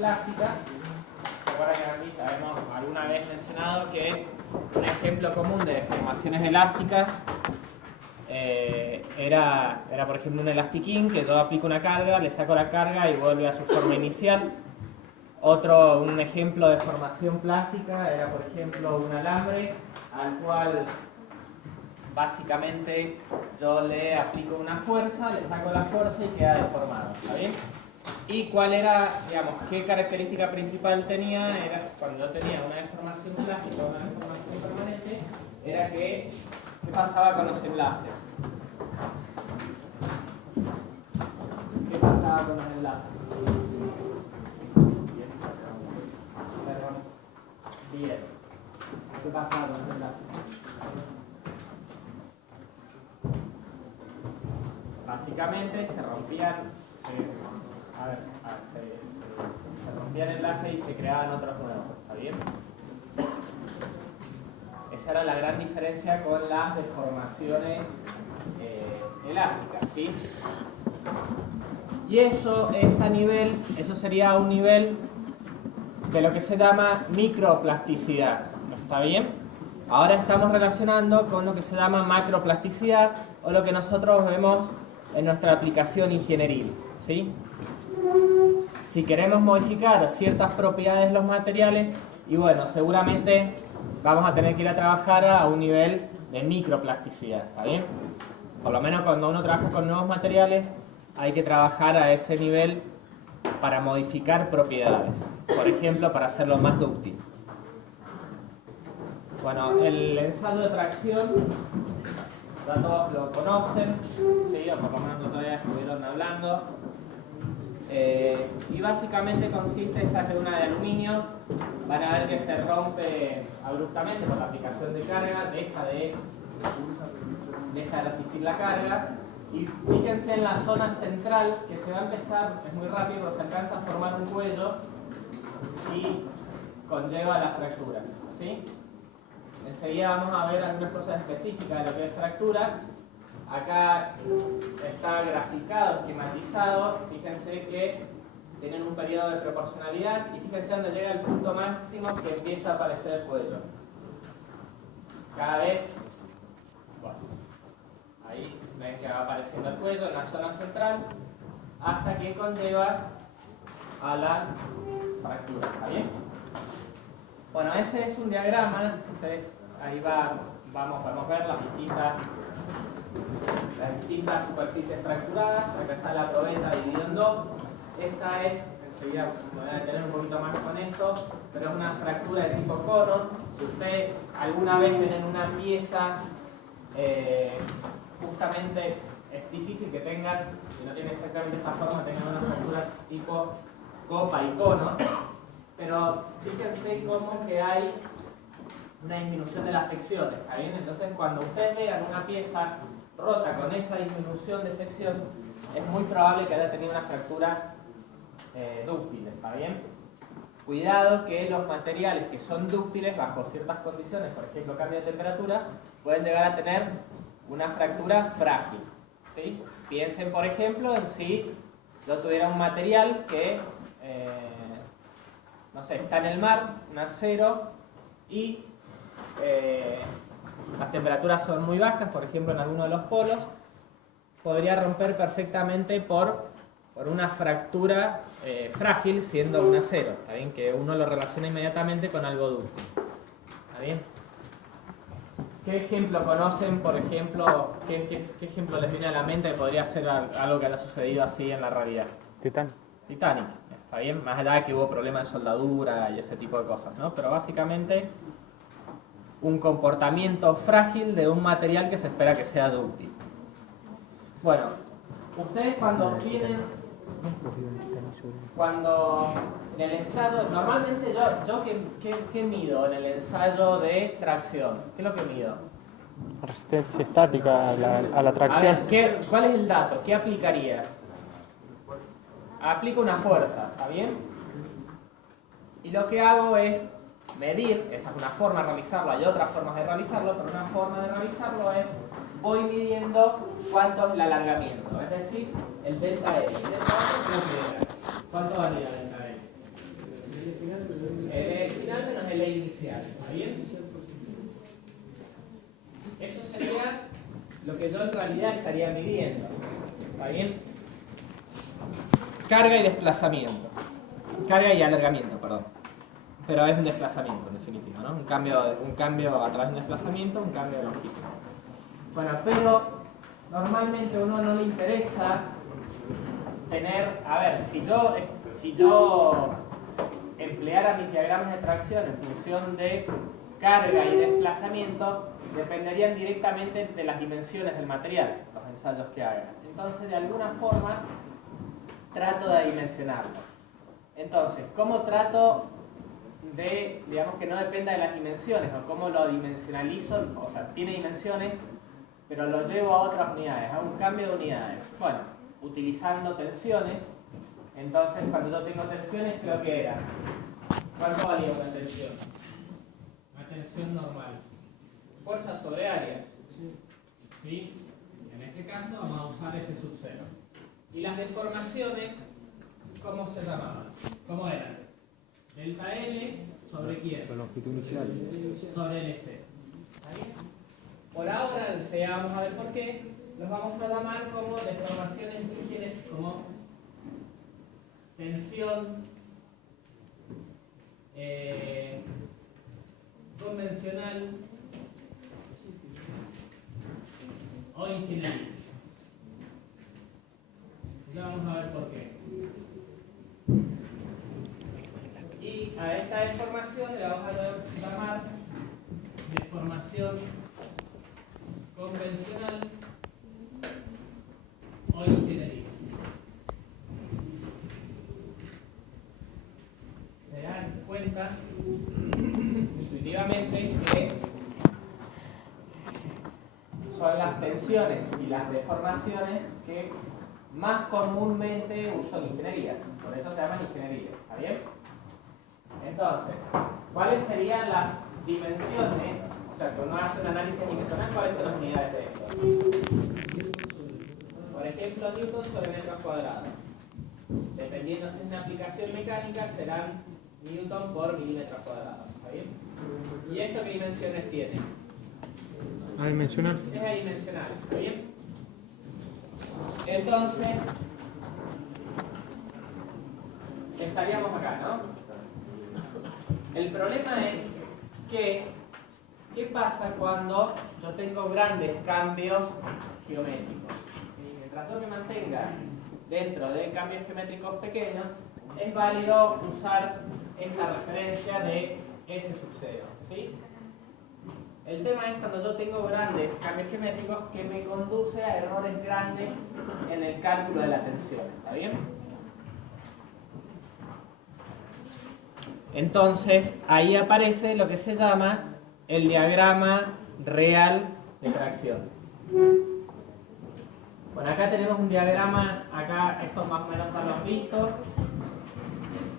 plásticas. Recuerda que aquí hemos alguna vez mencionado que un ejemplo común de deformaciones elásticas era por ejemplo un elastiquín que yo aplico una carga, le saco la carga y vuelve a su forma inicial. Un ejemplo de formación plástica era por ejemplo un alambre al cual básicamente yo le aplico una fuerza, le saco la fuerza y queda deformado, ¿está bien? Y cuál era, digamos, qué característica principal tenía, era cuando yo tenía una deformación plástica o una deformación permanente, era que, ¿qué pasaba con los enlaces? ¿Qué pasaba con los enlaces? Bien. ¿Qué pasaba con los enlaces? Básicamente se rompían, se rompían enlaces y se creaban otros nuevos, ¿está bien? Esa era la gran diferencia con las deformaciones elásticas, ¿sí? Y eso sería un nivel de lo que se llama microplasticidad, ¿está bien? Ahora estamos relacionando con lo que se llama macroplasticidad o lo que nosotros vemos en nuestra aplicación ingenieril, ¿sí? Si queremos modificar ciertas propiedades de los materiales, y bueno, seguramente vamos a tener que ir a trabajar a un nivel de microplasticidad, ¿está bien? Por lo menos cuando uno trabaja con nuevos materiales, hay que trabajar a ese nivel para modificar propiedades. Por ejemplo, para hacerlo más dúctil. Bueno, el ensayo de tracción, ya todos lo conocen, ¿sí? O por lo menos todavía estuvieron hablando. Y básicamente consiste, saque una de aluminio, van a ver que se rompe abruptamente por la aplicación de carga, deja de resistir la carga. Y fíjense en la zona central que se va a empezar, es muy rápido, pero se alcanza a formar un cuello y conlleva la fractura, ¿sí? Enseguida vamos a ver algunas cosas específicas de lo que es fractura. Acá está graficado, esquematizado. Fíjense que tienen un periodo de proporcionalidad y fíjense dónde llega el punto máximo que empieza a aparecer el cuello. Cada vez, bueno, ahí ven que va apareciendo el cuello en la zona central hasta que conlleva a la fractura, ¿está bien? Bueno, ese es un diagrama, ustedes ahí podemos ver las distintas superficies fracturadas. Acá está la probeta dividida en dos. Esta es, enseguida me voy a detener un poquito más con esto, pero es una fractura de tipo cono. Si ustedes alguna vez ven en una pieza, justamente es difícil que tengan, si no tienen exactamente esta forma, tengan una fractura tipo copa y cono. Pero fíjense cómo que hay una disminución de las secciones, ¿está bien? Entonces cuando ustedes vean una pieza rota con esa disminución de sección, es muy probable que haya tenido una fractura dúctil, ¿está bien? Cuidado que los materiales que son dúctiles bajo ciertas condiciones, por ejemplo cambio de temperatura, pueden llegar a tener una fractura frágil, ¿sí? Piensen por ejemplo en si yo tuviera un material que no sé, está en el mar, un acero, y las temperaturas son muy bajas, por ejemplo en alguno de los polos, podría romper perfectamente por una fractura frágil siendo un acero, ¿está bien? Que uno lo relaciona inmediatamente con algo dúctil, ¿está bien? ¿Qué ejemplo conocen, por ejemplo, qué ejemplo les viene a la mente que podría ser algo que haya sucedido así en la realidad? Titanic, ¿está bien? Más allá de que hubo problemas de soldadura y ese tipo de cosas, ¿no? Pero básicamente un comportamiento frágil de un material que se espera que sea dúctil. Bueno, ustedes cuando en el ensayo, normalmente yo ¿qué mido en el ensayo de tracción? ¿Qué es lo que mido? Resistencia estática a la tracción. A ver, ¿cuál es el dato? ¿Qué aplicaría? Aplico una fuerza, ¿está bien? Y lo que hago es medir, esa es una forma de realizarlo, hay otras formas de realizarlo, pero una forma de realizarlo es, voy midiendo cuánto es el alargamiento, es decir, el delta L. ¿Cuánto vale el delta L? superficial. ¿Está bien? Eso sería lo que yo en realidad estaría midiendo. ¿Está bien? Carga y desplazamiento. Carga y alargamiento, perdón. Pero es un desplazamiento, en definitiva, ¿no? Un cambio a través de un desplazamiento, un cambio de longitud. Bueno, pero normalmente a uno no le interesa tener... A ver, si yo empleara mis diagramas de tracción en función de carga y desplazamiento, dependerían directamente de las dimensiones del material, los ensayos que haga. Entonces, de alguna forma, trato de dimensionarlo. Entonces, ¿cómo trato de, digamos, que no dependa de las dimensiones? ¿O cómo lo dimensionalizo? O sea, tiene dimensiones, pero lo llevo a otras unidades, a un cambio de unidades. Bueno, utilizando tensiones. Entonces, cuando yo tengo tensiones, creo que era... ¿Cuánto valía una tensión? Una tensión normal. Fuerza sobre área. ¿Sí? En este caso vamos a usar ese sub 0. Y las deformaciones, ¿cómo se llamaban? ¿Cómo eran? Delta L sobre quién? La longitud inicial. Sobre LC. ¿Está bien? Por ahora, vamos a ver por qué, los vamos a llamar como deformaciones líquidas, como tensión convencional o ingeniería. Ya vamos a ver por qué. Y a esta deformación le vamos a llamar deformación convencional o ingeniería. Se dan cuenta intuitivamente que son las tensiones y las deformaciones que más comúnmente uso en ingeniería. Por eso se llaman ingeniería. ¿Está bien? Entonces, ¿cuáles serían las dimensiones? O sea, si uno hace un análisis dimensional, ¿cuáles son las unidades de esto? Por ejemplo, newton sobre metros cuadrados. Dependiendo si es una aplicación mecánica, serán newton por milímetros cuadrados. ¿Está bien? ¿Y esto qué dimensiones tiene? Adimensional. Es adimensional. ¿Está bien? Entonces, estaríamos acá, ¿no? El problema es que, ¿qué pasa cuando yo tengo grandes cambios geométricos? Mientras yo me mantenga dentro de cambios geométricos pequeños, es válido usar esta referencia de S sub 0, ¿sí? El tema es cuando yo tengo grandes cambios geométricos que me conduce a errores grandes en el cálculo de la tensión. ¿Está bien? Entonces, ahí aparece lo que se llama el diagrama real de tracción. Bueno, acá tenemos un diagrama, acá estos más o menos ya lo han visto.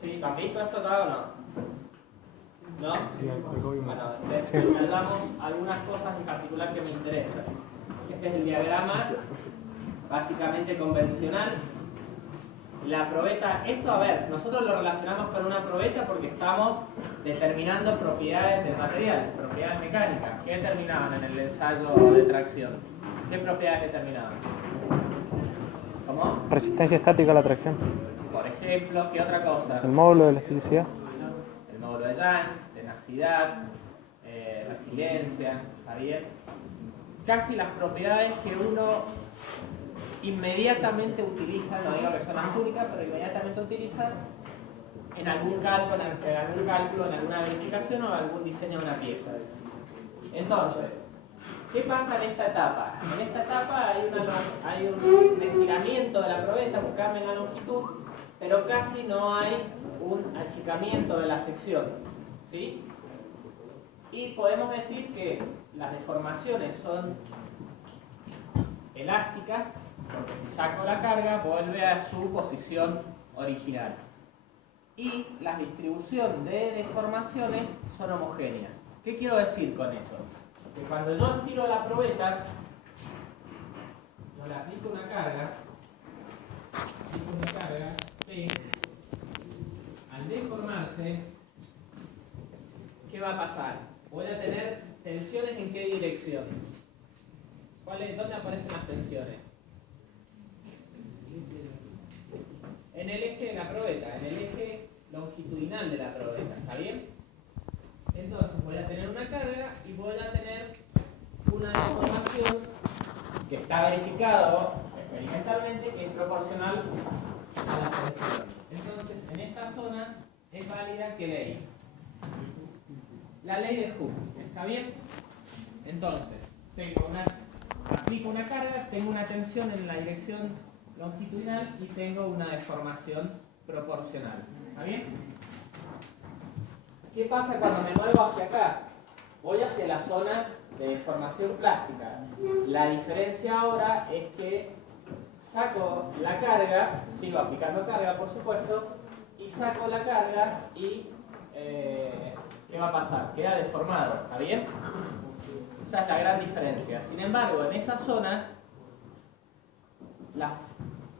¿Sí? ¿Lo han visto esto ya o no? ¿No? Bueno, hablamos algunas cosas en particular que me interesan. Este es el diagrama básicamente convencional. La probeta, esto a ver, nosotros lo relacionamos con una probeta porque estamos determinando propiedades del material, propiedades mecánicas. ¿Qué determinaban en el ensayo de tracción? ¿Qué propiedades determinaban? ¿Cómo? Resistencia estática a la tracción. Por ejemplo, ¿qué otra cosa? El módulo de elasticidad. El módulo de Young, tenacidad, resiliencia, ¿está bien? Casi las propiedades que uno inmediatamente utiliza, no digo que son las únicas, pero inmediatamente utiliza en algún cálculo, en alguna verificación o algún diseño de una pieza. Entonces, ¿qué pasa en esta etapa? En esta etapa hay un estiramiento de la probeta, un cambio en la longitud, pero casi no hay un achicamiento de la sección, ¿sí? Y podemos decir que las deformaciones son elásticas, porque si saco la carga vuelve a su posición original. Y la distribución de deformaciones son homogéneas. ¿Qué quiero decir con eso? Que cuando yo estiro la probeta, yo le aplico una carga, P, al deformarse, ¿qué va a pasar? Voy a tener tensiones en qué dirección. ¿Dónde aparecen las tensiones? En el eje de la probeta, en el eje longitudinal de la probeta, ¿está bien? Entonces voy a tener una carga y voy a tener una deformación que está verificado experimentalmente que es proporcional a la tensión. Entonces en esta zona es válida ¿qué ley? La ley de Hooke, ¿está bien? Entonces aplico una carga, tengo una tensión en la dirección longitudinal y tengo una deformación proporcional, ¿está bien? ¿Qué pasa cuando me muevo hacia acá? Voy hacia la zona de deformación plástica. La diferencia ahora es que saco la carga, sigo aplicando carga por supuesto, y saco la carga y ¿qué va a pasar? Queda deformado, ¿está bien? Esa es la gran diferencia. Sin embargo, en esa zona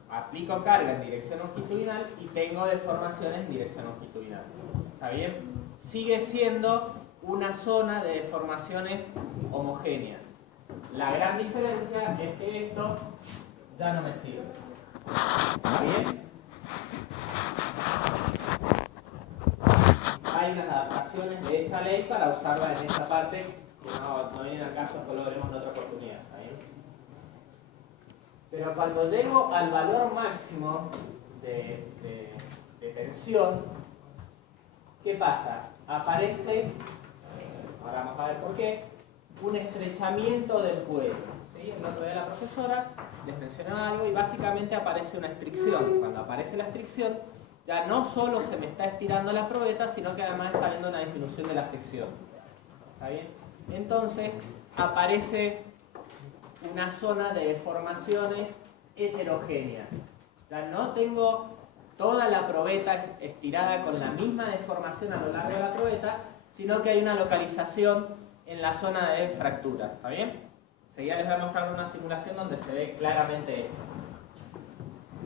aplico carga en dirección longitudinal y tengo deformaciones en dirección longitudinal. ¿Está bien? Sigue siendo una zona de deformaciones homogéneas. La gran diferencia es que esto ya no me sirve. ¿Está bien? Hay unas adaptaciones de esa ley para usarla en esa parte que no viene al caso, esto lo veremos en otra oportunidad. ¿Está bien? Pero cuando llego al valor máximo de tensión, ¿qué pasa? Aparece, ahora vamos a ver por qué, un estrechamiento del cuello. ¿Sí? El otro día la profesora les mencionaba algo y básicamente aparece una estricción. Cuando aparece la estricción, ya no solo se me está estirando la probeta, sino que además está habiendo una disminución de la sección. ¿Está bien? Entonces, aparece una zona de deformaciones heterogéneas. Ya no tengo toda la probeta estirada con la misma deformación a lo largo de la probeta, sino que hay una localización en la zona de fractura. ¿Está bien? Enseguida les voy a mostrar una simulación donde se ve claramente esto.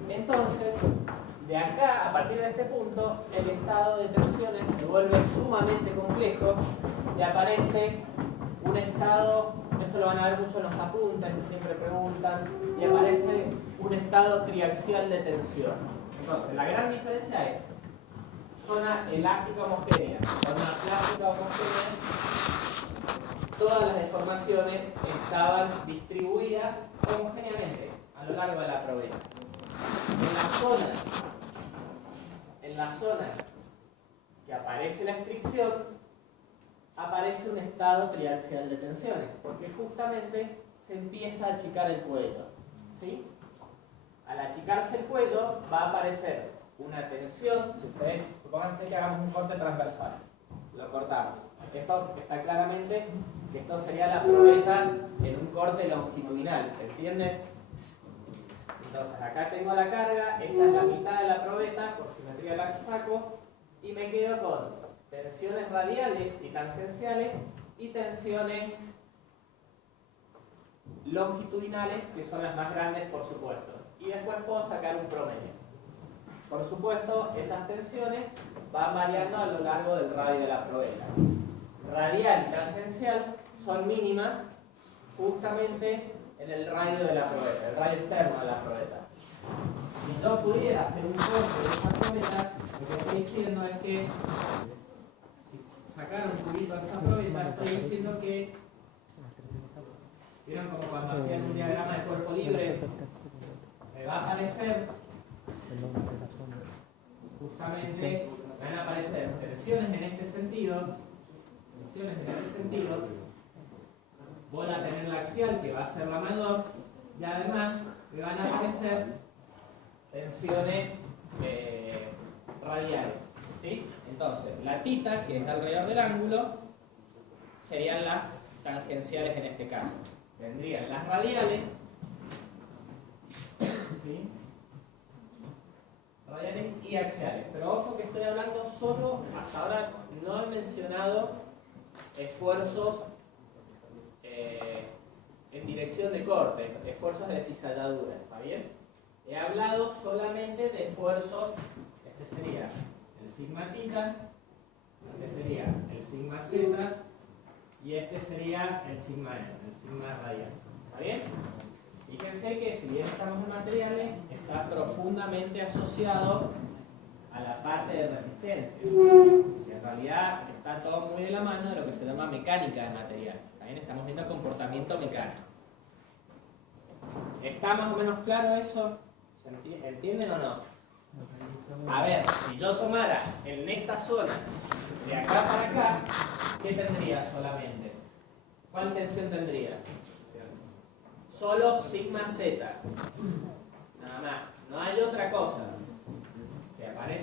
Entonces, de acá, a partir de este punto, el estado de tensiones se vuelve sumamente complejo y aparece un estado, esto lo van a ver mucho en los apuntes que siempre preguntan, y aparece un estado triaxial de tensión. Entonces, la gran diferencia es zona elástica homogénea, zona plástica homogénea. Todas las deformaciones estaban distribuidas homogéneamente a lo largo de la probeta. En la zona que aparece la estricción, aparece un estado triaxial de tensiones, porque justamente se empieza a achicar el cuello. ¿Sí? Al achicarse el cuello va a aparecer una tensión. Si ustedes, supónganse que hagamos un corte transversal, lo cortamos. Esto está claramente que esto sería la probeta en un corte longitudinal, ¿se entiende? Entonces acá tengo la carga, esta es la mitad de la probeta, por simetría la saco, y me quedo con tensiones radiales y tangenciales y tensiones longitudinales, que son las más grandes por supuesto. Y después puedo sacar un promedio. Por supuesto, esas tensiones van variando a lo largo del radio de la probeta. Radial y tangencial son mínimas justamente en el radio de la probeta, el radio externo de la probeta. Si yo pudiera hacer un corte de esa probeta, lo que estoy diciendo es que si sacara un cubito de esa probeta, estoy diciendo que, ¿vieron como cuando hacían un diagrama de cuerpo libre? Me va a aparecer, justamente, van a aparecer tensiones en este sentido, voy a tener la axial que va a ser la mayor, y además me van a aparecer tensiones radiales. ¿Sí? Entonces, la tita, que está alrededor del ángulo, serían las tangenciales en este caso. Vendrían las radiales, ¿sí? Radiales y axiales. Pero ojo que estoy hablando solo, hasta ahora no he mencionado esfuerzos en dirección de corte, esfuerzos de cizalladura, ¿está bien? He hablado solamente de esfuerzos, este sería el sigma tita, este sería el sigma sigma z, y este sería el sigma n, el sigma radial. ¿Está bien? Fíjense que si bien estamos en materiales, está profundamente asociado a la parte de resistencia. En realidad está todo muy de la mano de lo que se llama mecánica de material. También estamos viendo comportamiento mecánico. ¿Está más o menos claro eso? ¿Se entienden o no? A ver, si yo tomara en esta zona, de acá para acá, ¿qué tendría solamente? ¿Cuál tensión tendría? Solo sigma z. Nada más. No hay otra cosa. Se aparece